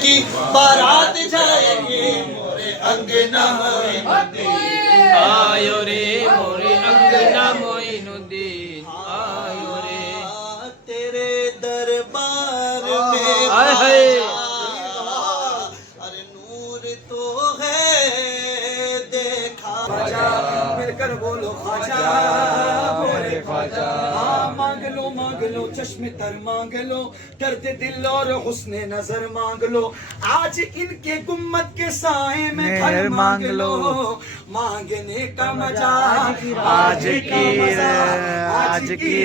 کی بارات جائے گی مورے انگنا موئین آیو رے مورے انگنا معین الدین آیو رے تیرے دربار میں آئے ارے نور تو ہے دیکھا خواجہ مل کر بولو خواجہ بولے خواجہ ہاں مانگ لو چشم تر مانگ لو درد دل اور حسن نظر مانگ لو آج ان کے گمت کے سائے میں گھر مانگ لو مانگنے کا مزہ آج کی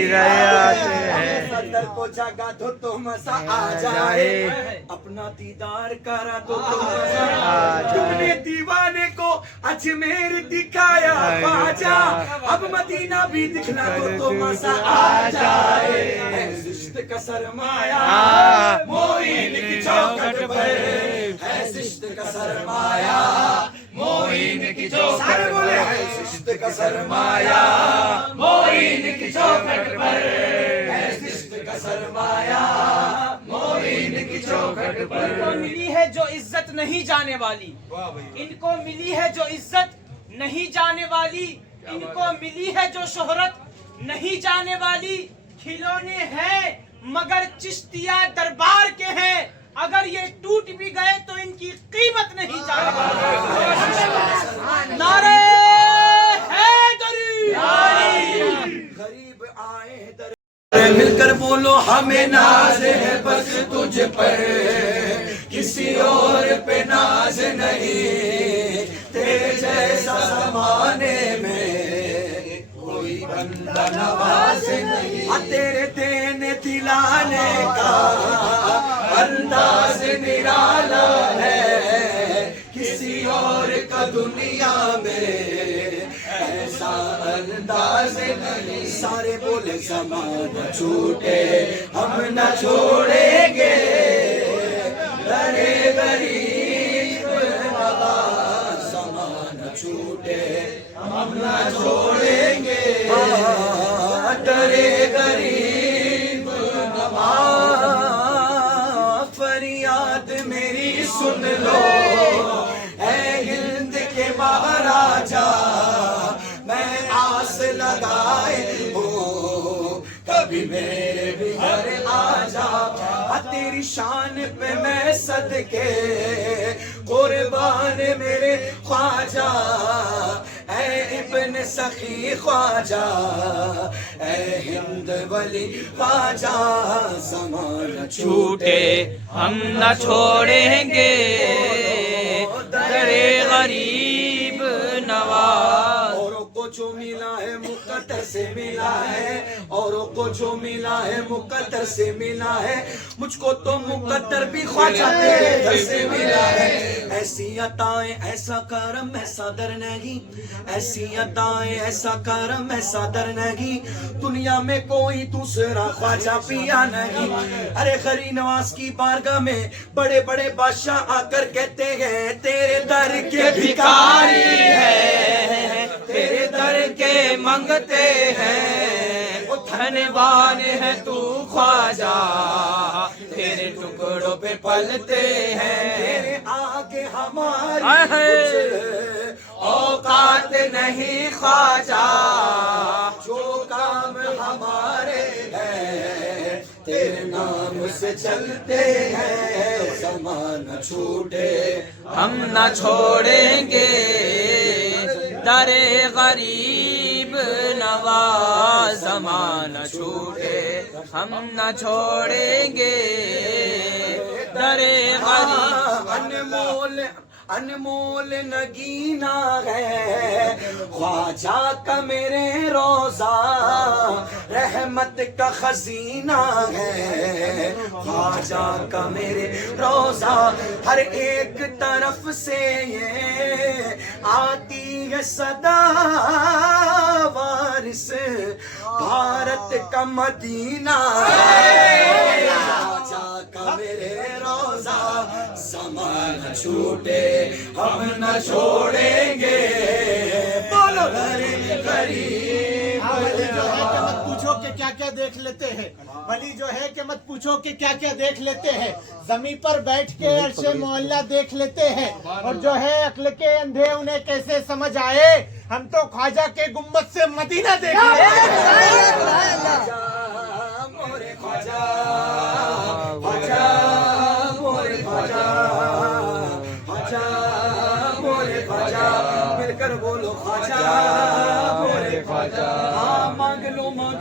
رعایت ہے صدر کو جگہ دو تو مزہ آ جائے اپنا دیدار کرا دو تو مزہ آ جائے تم نے دیوانے کو اجمیر دکھایا خواجہ اب مدینہ بھی دکھلا دو تو مزہ آ جائے زشت کا سرمایہ معین کی چوکھٹ پر ہے زشت کا سرمایہ معین کی چوکھٹ پر ہے زشت کا سرمایہ معین کی چوکھٹ پر ہے زشت کا سرمایہ معین کی چوکھٹ پر ان کو ملی ہے جو عزت نہیں جانے والی ان کو ملی ہے جو عزت نہیں جانے والی ان کو ملی ہے جو شہرت نہیں جانے والی کھلونے ہیں مگر چشتیہ دربار کے ہیں اگر یہ ٹوٹ بھی گئے تو ان کی قیمت نہیں جانے والی نعرے حیدری غریب آئے در مل کر بولو ہمیں ناز ہے بس تجھ پر کسی اور پہ ناز نہیں تیرے جیسا زمانے میں کوئی بندہ نواز نہیں تیرے دین دلانے کا انداز نرالا ہے کسی اور کا دنیا میں ایسا انداز نہیں سارے بولے زمانہ چھوٹے ہم نہ چھوڑیں گے درے غریب نواز زمانہ چھوٹے ہم نہ چھوڑیں گے درے غریب نواز فریاد میری سن لو اے ہند کے مہاراجا میں آس لگائے ہوں کبھی میرے بھی گھر آ جا تیری شان پہ میں صدقے قربان میرے خواجہ اے ابن سخی خواجہ اے ہند ولی خواجہ زمانہ چھوٹے ہم نہ چھوڑیں گے درے غریب نواز اوروں کو جو ملا ہے مقدر سے ملا ہے اوروں کو جو ملا ہے مقدر سے ملا ہے مجھ کو تو مقدر بھی خواجہ تیرے گھر سے ملا ہے ایسی عطائیں ایسا کرم ایسا در نہیں ایسی عطائیں ایسا کرم ایسا در نہیں دنیا میں کوئی دوسرا خواجہ پیا نہیں ارے غری نواز کی بارگاہ میں بڑے بڑے بادشاہ آ کر کہتے ہیں تیرے در کے بھکاری ہے تیرے در کے منگتے ہیں دھنوان ہے تو خواجہ تیرے ٹکڑوں پہ پلتے ہیں تیرے آگے ہماری کچھ اوقات نہیں خواجہ جو کام ہمارے ہیں تیرے نام سے چلتے ہیں زمانہ چھوٹے ہم نہ چھوڑیں گے درے غریب نواز زمانہ چھوٹے ہم نہ چھوڑیں گے درے غریب انمول نگینہ ہے خواجہ کا میرے روزہ رحمت کا خزینہ ہے خواجہ کا میرے روزہ ہر ایک طرف سے یہ آتی ہے صدا وارث بھارت کا مدینہ ہے خواجہ کا میرے روزہ زمانہ چھوٹے ہم نہ چھوڑیں گے بولو درے غریب ولی جو ہے کہ مت پوچھو کہ کیا کیا دیکھ لیتے ہیں، ولی جو ہے کہ مت پوچھو کہ کیا کیا دیکھ لیتے ہیں، زمین پر بیٹھ کے عرش معلیٰ دیکھ لیتے ہیں، اور جو ہے عقل کے اندھے انہیں کیسے سمجھ آئے، ہم تو خواجہ کے گنبد سے مدینہ دیکھ لیتے ہیں۔ مورے خواجہ، خواجہ مورے خواجہ، خواجہ مورے خواجہ، مل کر بولو خواجہ مورے خواجہ۔ ہاں مانگ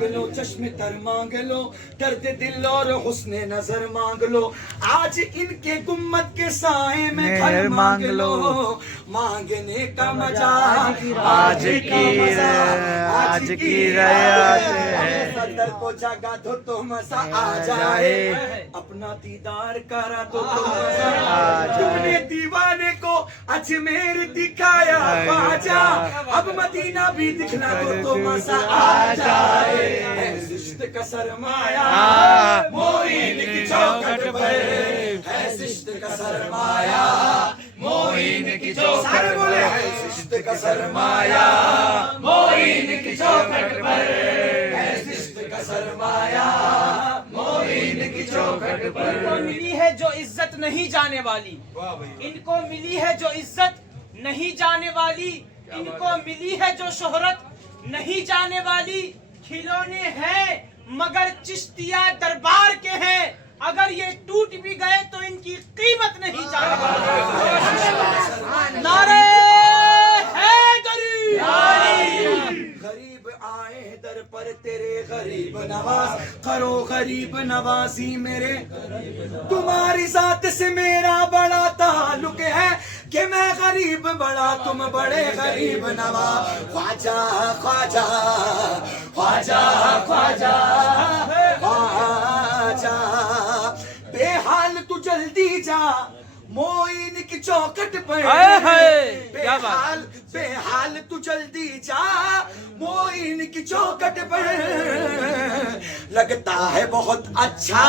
لو چشم تر مانگ لو، درد دل اور حسن نظر مانگ لو، آج ان کے گنبد کے سائے میں گھر مانگ لو، مانگنے کا مزہ آج کی رعایت ہے، صدر کو جگہ تو تم سا آ جائے، اپنا دیدار کرا تو تم سا، تم نے دیوانے کو اجمیر دکھایا خواجہ، اب مدینہ بھی دکھنا تو تم سا آ جائے، ہے زشت کا سرمایہ معین کی چوکھٹ پر، ہے زشت کا سرمایہ معین کی چوکھٹ پر، بولے ہے زشت کا سرمایہ معین کی چوکھٹ پر، ہے زشت کا سرمایہ معین کی چوکھٹ پر۔ ان کو ملی ہے جو عزت نہیں جانے والی، ان کو ملی ہے جو عزت نہیں جانے والی، ان کو ملی ہے جو شہرت نہیں جانے والی، کھلونے ہیں مگر چشتیہ دربار کے ہیں، اگر یہ ٹوٹ بھی گئے تو ان کی قیمت نہیں جانے والی۔ نعرے حیدری! غریب آئے در پر تیرے غریب نواز، کرو غریب نوازی میرے، تمہاری ذات سے میرا بڑا تعلق ہے کہ میں غریب بڑا تم بڑے غریب نواز، خواجہ خواجہ خواجہ خواجہ خواجہ، بے حال تو جلدی جا معین کی چوکھٹ پر، بے حال تو جلدی جا معین کی چوکھٹ پر، لگتا ہے بہت اچھا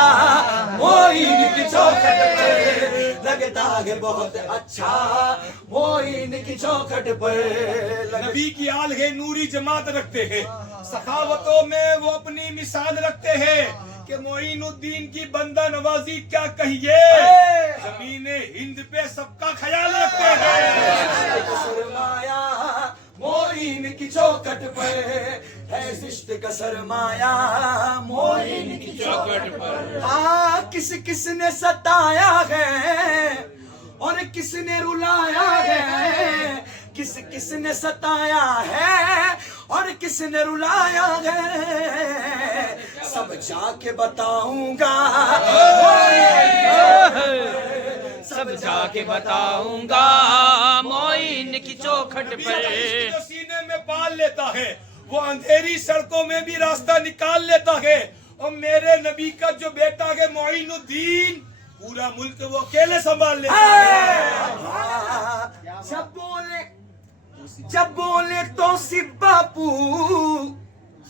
معین کی چوکھٹ پر، لگتا ہے بہت اچھا معین کی چوکھٹ پر۔ نبی کی آل ہے نوری جماعت رکھتے ہیں، سخاوتوں میں وہ اپنی مثال رکھتے ہیں کہ معین الدین کی بندہ نوازی کیا کہیے، زمین ہند پہ سب کا خیال رکھتے ہیں۔ سرمایہ معین کی چوکھٹ پر ہے، زشت کا سرمایہ معین کی چوکھٹ پر، ہاں کس نے ستایا ہے اور کس نے رلایا ہے، کس نے ستایا ہے اور کس نے رلایا ہے، سب جا کے بتاؤں گا، سب جا کے بتاؤں گا معین کی چوکھٹ پر۔ جو سینے میں پال لیتا ہے وہ اندھیری سڑکوں میں بھی راستہ نکال لیتا ہے، اور میرے نبی کا جو بیٹا ہے معین الدین، پورا ملک وہ اکیلے سنبھال لیتا ہے۔ جب بولے توصیف باپو،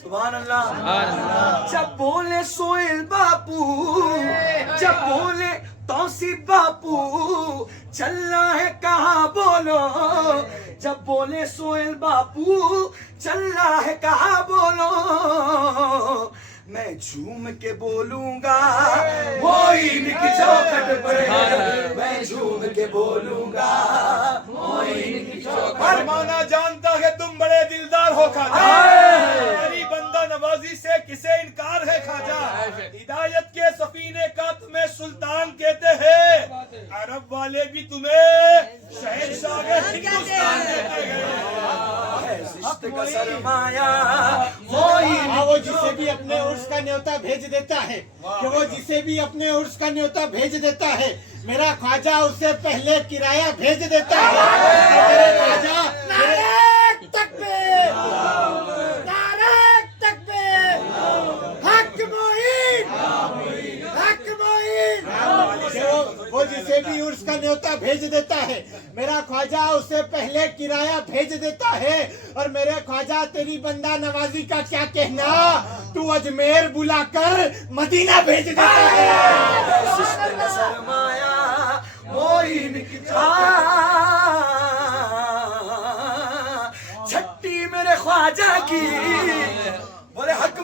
سبحان اللہ، جب بولے سہیل باپو، جب بولے توصیف باپو، چلنا ہے کہاں بولو، جب بولے سہیل باپو چلنا ہے کہاں بولو، میں جھوم کے بولوں گا معین کی چوکھٹ پر، میں جھوم کے بولوں گا معین کی چوکھٹ پر۔ فرمانا جانتا ہے تم بڑے دلدار ہو خواجہ، ہماری بندہ نوازی سے کسے انکار ہے خواجہ، ہدایت کے سفینے کا تمہیں سلطان کہتے ہیں، عرب والے بھی تمہیں شہنشاہ ہندوستان کہتے ہیں۔ زشت کا سرمایہ وہ جسے بھی اپنے عرس کا نیوتا بھیج دیتا ہے، کہ وہ جسے بھی اپنے عرس کا نیوتا بھیج دیتا ہے، میرا خواجہ اسے پہلے کرایہ بھیج دیتا ہے۔ میرے خواجہ نعرہ تکبیر، نعرہ تکبیر، حق معین، حق معین، وہ جسے بھی عرس کا نیوتا بھیج دیتا ہے، میرا خواجہ اسے پہلے کرایہ بھیج دیتا ہے، اور میرے خواجہ تیری بندہ نوازی کا کیا کہنا، تو اجمیر بلا کر مدینہ بھیج دیتا ہے۔ زشت کا سرمایہ معین کی چھٹی میرے خواجہ کی،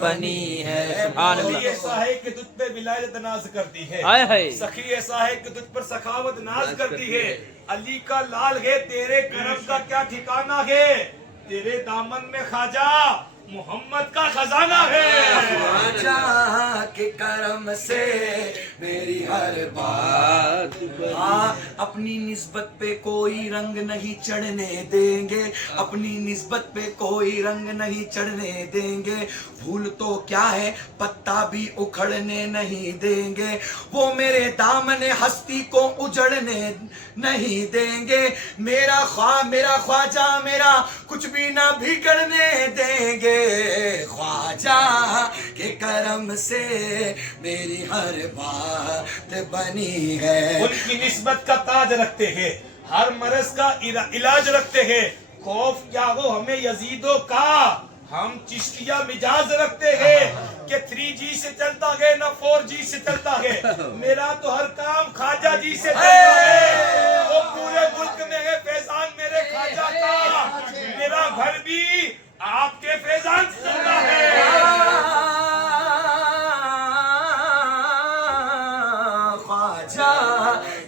بنی ہے. سبحان ولی اللہ. ایسا ہے کہ تجھ پہ ولایت ناز کرتی ہے. آئے ہائے. سخی ایسا ہے کہ تجھ پر سخاوت ناز کرتی ہے. علی کا لال ہے تیرے کرم کا کیا ٹھکانہ ہے. تیرے دامن میں خواجہ محمد کا خزانہ ہے. خواجہ کے کرم سے میری ہر بات ہاں اپنی نسبت پہ کوئی رنگ نہیں چڑھنے دیں گے. اپنی نسبت پہ کوئی رنگ نہیں چڑھنے دیں گے. پھول تو کیا ہے پتا بھی اکھڑنے نہیں دیں گے. وہ میرے دامن ہستی کو اجڑنے نہیں دیں گے. میرا خواجہ میرا کچھ بھی نہ بگڑنے دیں گے. خواجہ کے کرم سے میری ہر بات بنی ہے. ان کی نسبت کا تاج رکھتے ہیں. ہر مرض کا علاج رکھتے ہیں. خوف کیا ہو ہمیں یزیدوں کا ہم چشتیہ مجاز رکھتے ہیں کہ 3G سے چلتا ہے نہ 4G سے چلتا ہے. میرا تو ہر کام خواجہ جی سے چلتا ہے. وہ پورے ملک میں ہے فیضان میرے خواجہ کا. میرا گھر بھی آپ کے فیضان سے چلتا ہے. خواجہ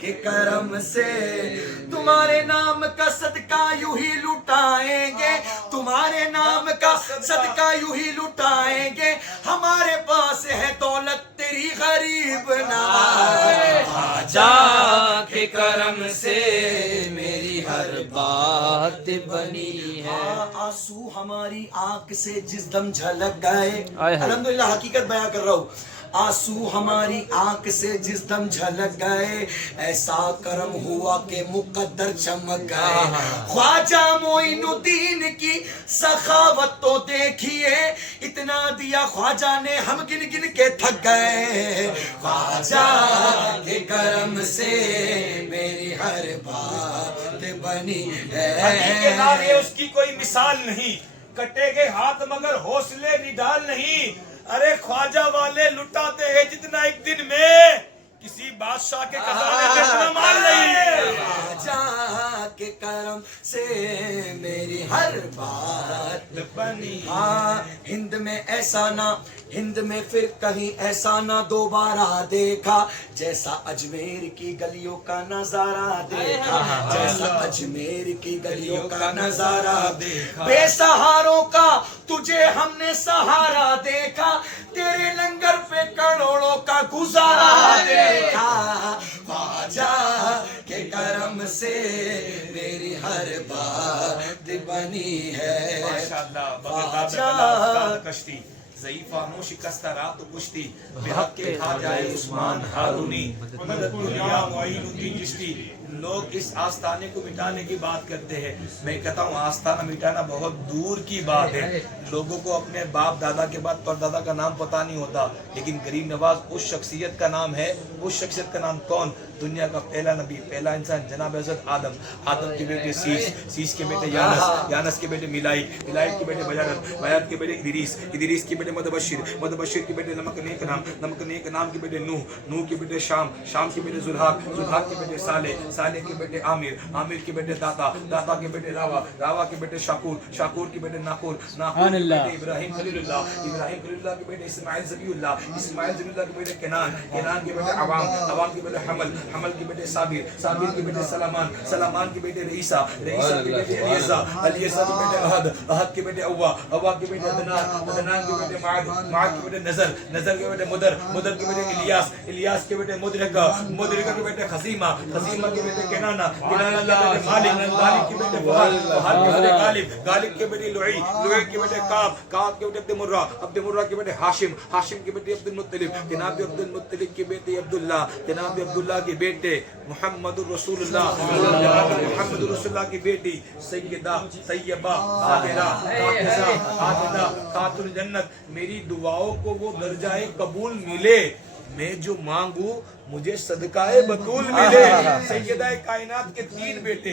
کے کرم سے تمہارے نام کا صدقہ یوں ہی لٹائیں گے. تمہارے نام کا صدقہ یوں ہی لٹائیں گے. ہمارے پاس ہے دولت تیری غریب نواز. خواجہ کے کرم سے میری ہر بات بنی ہے. آنسو ہماری آنکھ سے جس دم جھلک گئے. آئے ہائے. الحمدللہ حقیقت بیان کر رہا ہوں. آنسو ہماری آنکھ سے جس دم جھلک گئے. ایسا کرم ہوا کہ مقدر چمک گئے. خواجہ معین الدین کی سخاوت تو دیکھیے. اتنا دیا خواجہ نے ہم گن گن کے تھک گئے. خواجہ کے کرم سے میری ہر بات بنی علی کے ہے. نعرے اس کی کوئی مثال نہیں. کٹے گئے ہاتھ مگر حوصلے نڈال نہیں. ارے خواجہ والے لٹاتے ہیں جتنا ایک دن میں کسی بادشاہ کے خزانے میں اتنا مال نہیں. خواجہ کے کرم سے میری ہر بات بنی. ہاں ہند میں ایسا نہ ہند میں پھر کہیں ایسا نہ دوبارہ دیکھا. جیسا اجمیر کی گلیوں کا نظارہ دیکھا. جیسا اجمیر کی گلیوں کا نظارہ دیکھا. بے سہاروں کا تجھے ہم نے سہارا دیکھا. تیرے لنگر پہ کروڑوں کا گزارا دیکھا. خواجہ کے کرم سے میری ہر بات بنی ہے. ماشاءاللہ بغداد میں بلا کشتی ضعیفہ نو شکست رات کشتی. بحق کے کھا جائے عثمان ہارونی مدد دنیا معین الدین چشتی. لوگ اس آستانے کو مٹانے کی بات کرتے ہیں. میں کہتا ہوں آستانہ مٹانا بہت دور کی بات ہے. لوگوں کو اپنے باپ دادا کے بعد پردادا کا نام پتہ نہیں ہوتا. لیکن غریب نواز اس شخصیت کا نام ہے. اس شخصیت کا نام کون؟ دنیا کا پہلا نبی پہلا انسان جناب حضرت آدم. آدم کے بیٹے سیس کے بیٹے یانس کے بیٹے میلائک کے بیٹے بیات کے بیٹے ادریس کے بیٹے مدبشر کے بیٹے نمک نیک نام کے بیٹے نوح کے بیٹے شام کے بیٹے زلحاق کے بیٹے صالح کے بیٹے عامر کے بیٹے داتا کے بیٹے راوا کے بیٹے شاکور کے بیٹے ناکور کے بیٹے ابراہیم خلیل اللہ کے بیٹے اسماعیل ذبیح اللہ کے بیٹے کنان کے بیٹے عوام کے بیٹے حمل کے بیٹے صابر کے بیٹے سلامان کے بیٹے رئیسہ کے بیٹے علیسہ کے بیٹے احد کے بیٹے اوا کے بیٹے عدنان کے بیٹے معاد کے بیٹے نظر کے بیٹے مدر کے بیٹے الیاس کے بیٹے مدرکہ کے بیٹے خزیمہ کے بیٹے کنانہ کے بیٹے مالک کے بیٹے فہد کے بیٹے غالب کے بیٹے لعی کے بیٹے کعب کے بیٹے عبد مرہ کے بیٹے ہاشم کے بیٹے عبد المطلب جناب عبد المطلب کے بیٹے عبداللہ جناب عبداللہ کے بیٹے محمد الرسول اللہ کی بیٹی سیدہ طیبہ عابدہ خاتون جنت. میری دعاؤں کو وہ درجہ قبول ملے. میں جو مانگوں مجھے صدقہ بطول ملے. سیدہ کائنات کے 3 بیٹے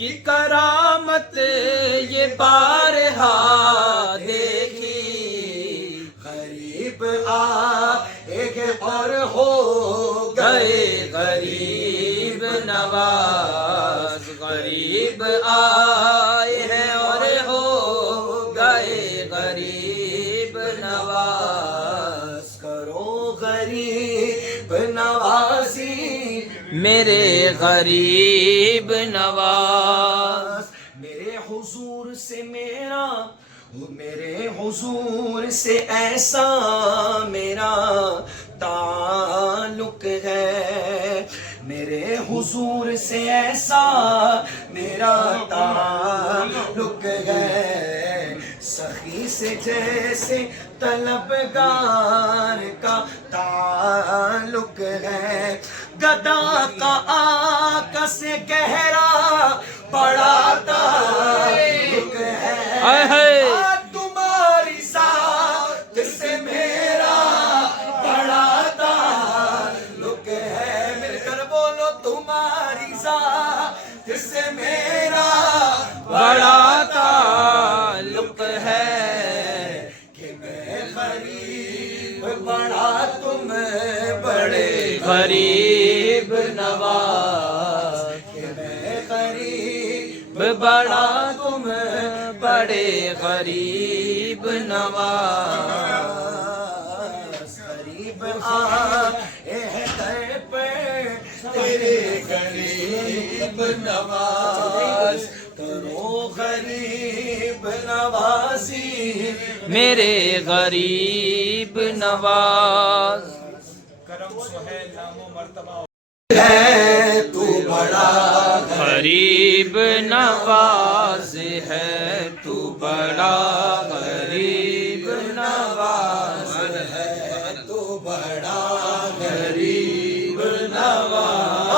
کی کرامت یہ بارہا دیکھی. غریب آئے اور ہو گئے غریب نواز. غریب آئے ہیں اور ہو گئے غریب نواز. کرو غریب نوازی میرے غریب نواز. میرے حضور سے میرے حضور سے ایسا میرا تعلق ہے. میرے حضور سے ایسا میرا تعلق ہے. سخی سے جیسے طلبگار کا تعلق ہے. گدا کا آقا سے گہرا بڑا تعلق ہے. تمہاری ذات سے میرا بڑا تعلق ہے. مل کر بولو تمہاری ذات سے میرا بڑا تعلق ہے. کہ میں غریب بڑا تم بڑے غریب نواز. کہ میں غریب بڑا تم بڑے غریب نواز. غریب آئے ہیں در پر تیرے غریب نواز. کرو غریب نوازی میرے غریب نواز. کرم سہیل نام و مرتبہ ہے تو بڑا غریب نواز ہے تو بڑا غریب نواز ہے. تو بڑا غریب نواز.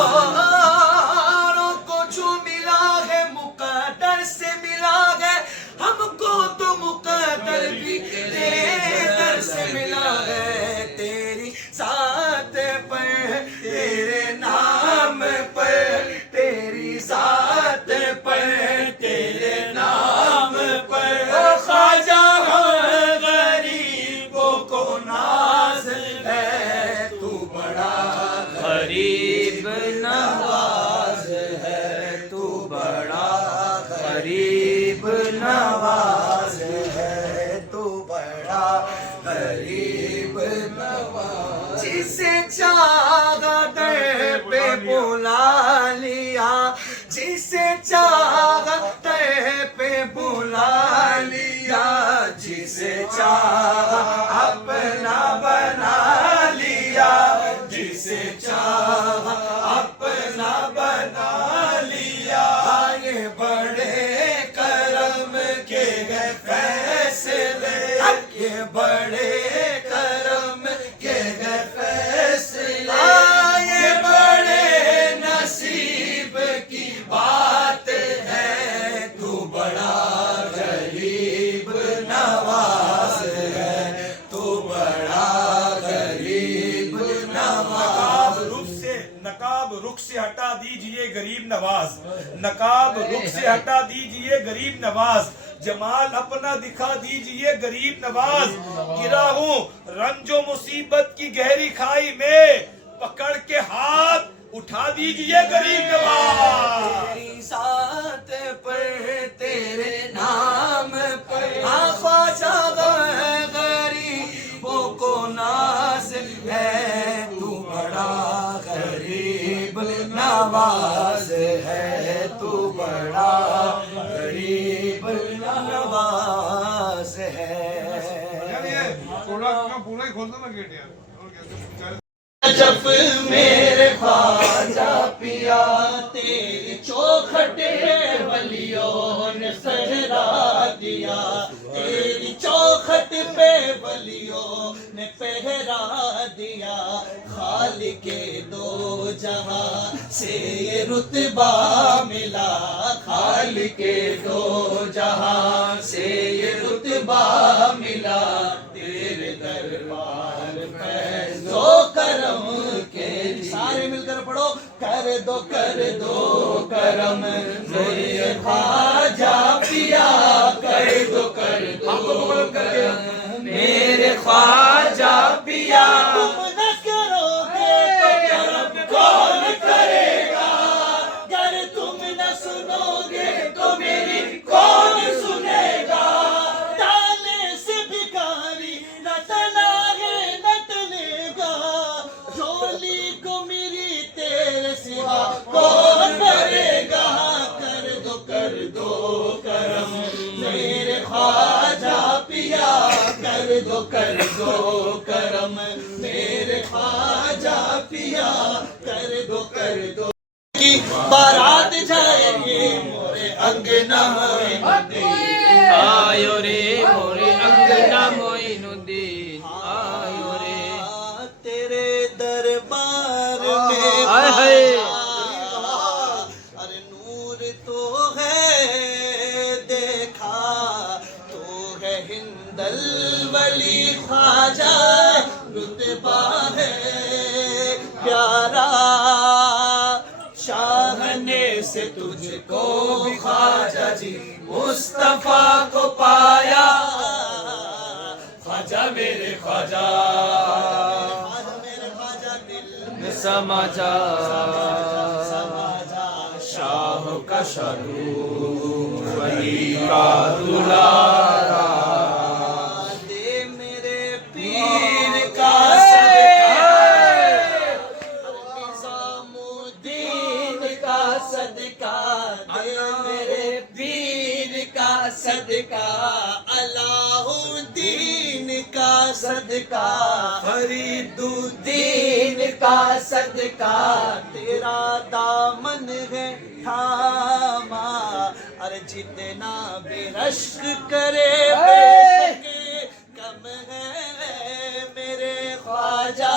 کو جو ملا ہے مقدر سے ملا ہے. ہم کو تو مقدر بھی تیرے در سے ملا ہے. تیری ذات پر تیرے نام پر تیری ذات پر تیرے نام پر خواجہ غریبوں کو ناز ہے. تو بڑا غریب نواز ہے تو بڑا غریب نواز ہے. تو بڑا غریب نواز. جسے چاہا در پہ بلا لیا. جسے چاہا در پہ بلا لیا. جسے چاہا اپنا بنا لیا. جسے چاہا اپنا بنا لیا. یہ بڑے کرم کے گئے فیصلے. یہ بڑے کرم کے گئے فیصلے. یہ بڑے نصیب کی بات ہے. تو بڑا غریب نواز ہے. تو بڑا غریب نواز. نقاب رخ سے ہٹا دیجئے غریب نواز. نقاب رخ سے ہٹا دیجئے غریب نواز. جمال اپنا دکھا دیجئے غریب نواز. گرا ہوں رنج و مصیبت کی گہری کھائی میں. پکڑ کے ہاتھ اٹھا دیجئے غریب نواز. تیری ذات پر تیرے نام پر خواجہ غریبوں کو ناز ہے. تو بڑا غریب نواز ہے. تو بڑا غریب نواز ہے. پورا ہی کھول دو نا گیٹ یار. جب میرے خواجہ پیا تیری چوکھٹ ولیوں نے سہرا دیا. تیری چوکھٹ پہ ولیوں نے پہرا دیا. خالق دو جہاں سے یہ رتبہ ملا. خالق دو جہاں سے یہ رتبہ ملا. تیرے دربار میں دو کرم کے سارے مل کر پڑھو کر دو کرم میرے خواجہ پیا کر دو کرم میرے خواجہ پیا تم نہ کرو گے تو کرم کون کرے گا گر تم نہ سنو گے تو میری کون سنے گا تانے سے بھکاری نہ تنا ہے نہ تنے گا جھولی کو میری تیرے سوا کون بھرے گا کر دو کرم میرے خواجہ پیا کر دو کرم میرے خواجہ پیا کر دو کی بارات جائے گی مورے انگنا معین الدین آیو رے مورے انگنا معین الدین آیو رے تیرے دربار میں ہائے ہائے ارے نور تو ہے دیکھا تو ہے ہند الولی خواجہ رتبہ ہے پیارا شاہنے سے تجھ کو خواجہ جی مصطفیٰ کو پایا خواجہ میرے خواجہ میرے خواجہ دل میں سما جا شاہ کا شادو ولی کا دلارا دے میرے پیر کا صدقہ نظام الدین کا صدقہ دے میرے پیر کا صدقہ الہ الدین کا صدقہ فرید الدین کا صدقہ تیرا دامن ہے تھاما ارے جتنا بھی رشک کرے بے شک کم ہے میرے خواجہ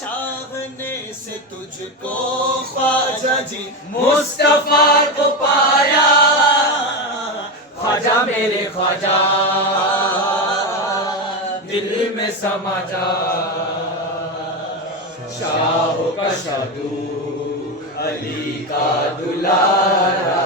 چاہنے سے تجھ کو خواجہ جی مصطفیٰ کو پایا خواجہ میرے خواجہ دل میں سما جا شاہ کا شادو علی کا دلارا